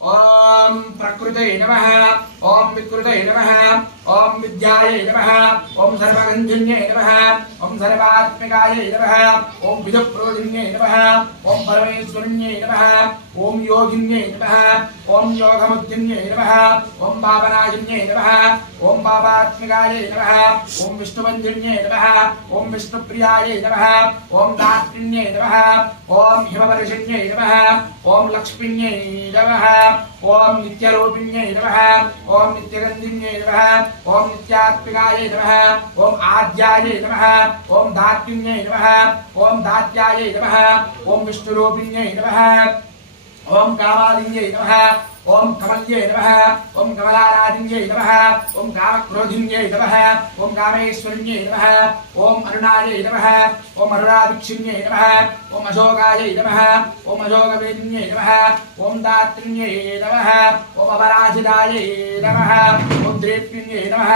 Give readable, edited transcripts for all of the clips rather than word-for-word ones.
ओम प्रकृते नमः ओम विकृते नमः ओम विद्याये नमः ओम सर्वगंधिन्ये नमः ओम सर्वात्मिकाये नमः ओम विदुप्रोधिन्ये नमः ओम परमेश्वरन्ये नमः ओम योगिन्ये नमः ओम योगमुद्दिन्ये नमः ओम पावनाशिन्ये नमः ओम पापात्मिकाये नमः ओम विष्णुबन्धिन्ये नमः ओम विष्णुप्रियाये नमः ओम दात्रिण्ये नमः ओम हिमवर्षिण्ये नमः ओम लक्ष्मीन्ये नमः ओम नित्यरूपिण्ये नमः ओम नित्यगंधिन्ये नमः ओम नित्यात्मिकाये नमः ओम आद्याये नमः ओम धात्रिण्ये नमः ओम धात्याये नमः ओम विष्णुरूपिण्ये नमः ओम कामालिन्ये नमः ओम कमल्ये नमः ओम कमलाराधिन्ये नमः ओम कामक्रोधिन्ये नमः ओम कामेश्वरन्ये नमः ओम अरुणाये नमः ओम अरुणादिक्षिण्ये नमः ओम अशोकाये नमः ओम अशोकवेदिन्ये नमः ओम दात्रिण्ये नमः ओम अपराजिताये नमः ओम द्रेप्यन्ये नमः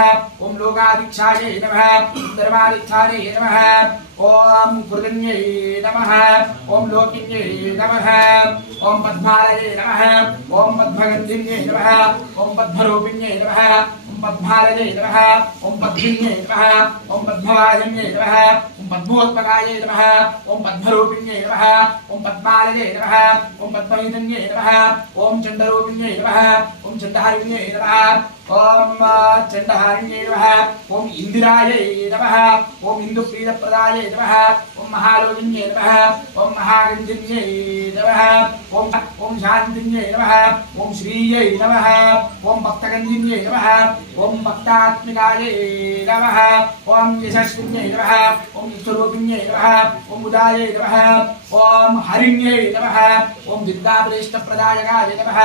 ओम लोकादीक्षाये नमः ओम धर्मादीक्षाये नमः ओम कृतन्ये नमः ओम लोकिन्ये नमः ओम पद्मालये नमः ओम पद्मगन्धिन्ये नमः ओम पद्मरूपिण्ये नमः ओम पद्मालये नमः ओम पद्मिन्ये नमः ओम पद्मवाहिन्ये नमः ओम पद्मोत्पकाये नमः ओम पद्मरूपिण्ये नमः ओम पद्मालये नमः ओम पद्मविदन्ये नमः ओम चण्डरूपिण्ये नमः ओम चण्डहारिण्ये नमः ओम चण्डहारिण्ये नमः ओम इंदिरायै नमः ओम इंदुप्रीतप्रदायै नमः ओम महालोकिन्ये नमः ओम महागन्धिन्ये नमः ओम शान्तिन्ये नमः ओम श्रीयै नमः ओम भक्तगन्धिन्ये नमः ओम भक्तात्मिकायै नमः ओम यशस्विन्ये नमः ओम स्वरूपिण्ये नमः ओम उदायै नमः ओम हरिण्ये नमः ओम दुर्गाप्रेष्ठप्रदायकाय नमः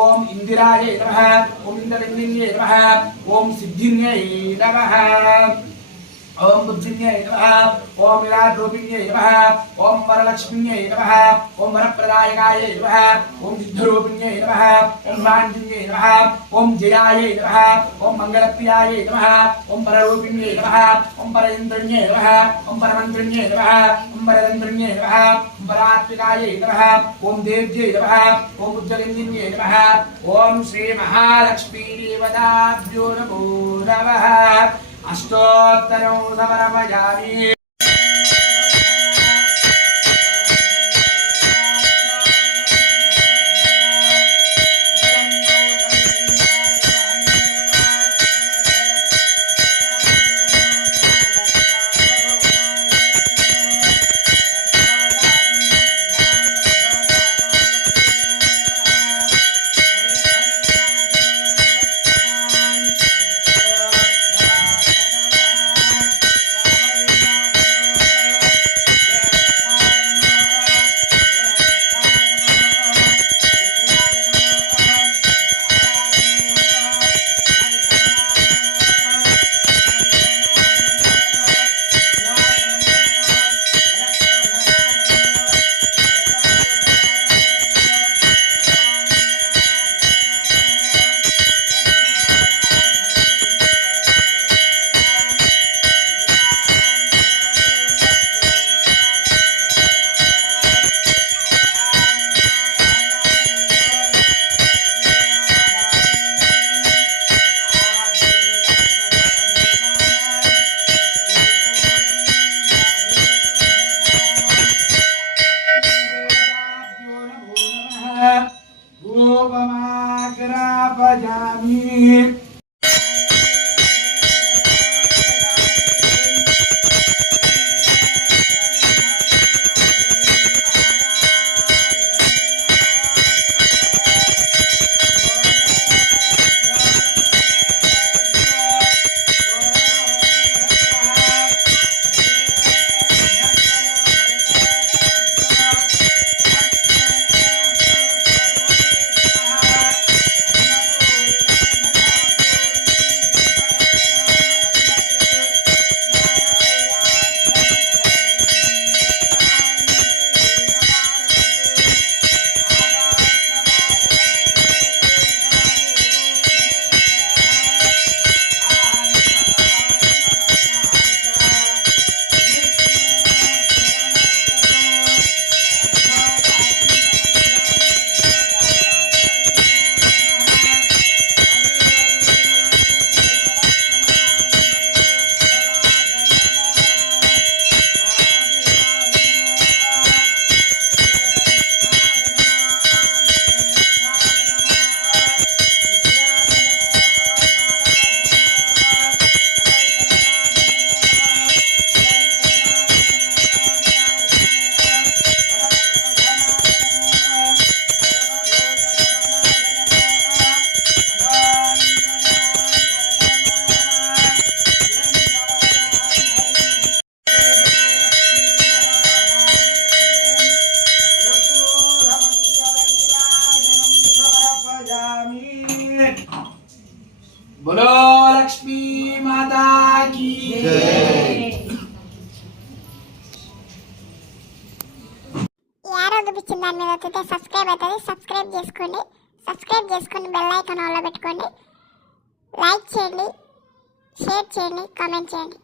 ओम इंदिरायै नमः ओम इंद्रलिङ्गिन्ये नमः ओम सिद्धिन्ये नमः ओम बुद्धिन्ये नमः ओम विराटरूपिण्ये नमः ओम वरलक्ष्मीन्ये नमः ओम वरप्रदायकाय नमः ओम सिद्धरूपिण्ये नमः ओम वाञ्छिन्ये नमः ओम जयाय नमः ओम मंगलप्रियाय नमः ओम पररूपिण्ये नमः ओम परयन्त्रण्ये नमः ओम परमन्त्रिण्ये नमः ओम परतन्त्रिण्ये नमः ओम परात्मिकाय नमः ओम देव्यै नमः ओम उज्जलिन्ये नमः ओम श्री महालक्ष्मी देवताभ्यो नमो नमः अष्टोत्तरं समर्पयामि। बोलो लक्ष्मी माता की చూపించిన దాని మీద వస్తే సబ్స్క్రైబ్ అవుతుంది. సబ్స్క్రైబ్ చేసుకొని బెల్ ఐకాన్ ఆన్లో పెట్టుకోండి. లైక్ చేయండి, షేర్ చేయండి, కామెంట్ చేయండి.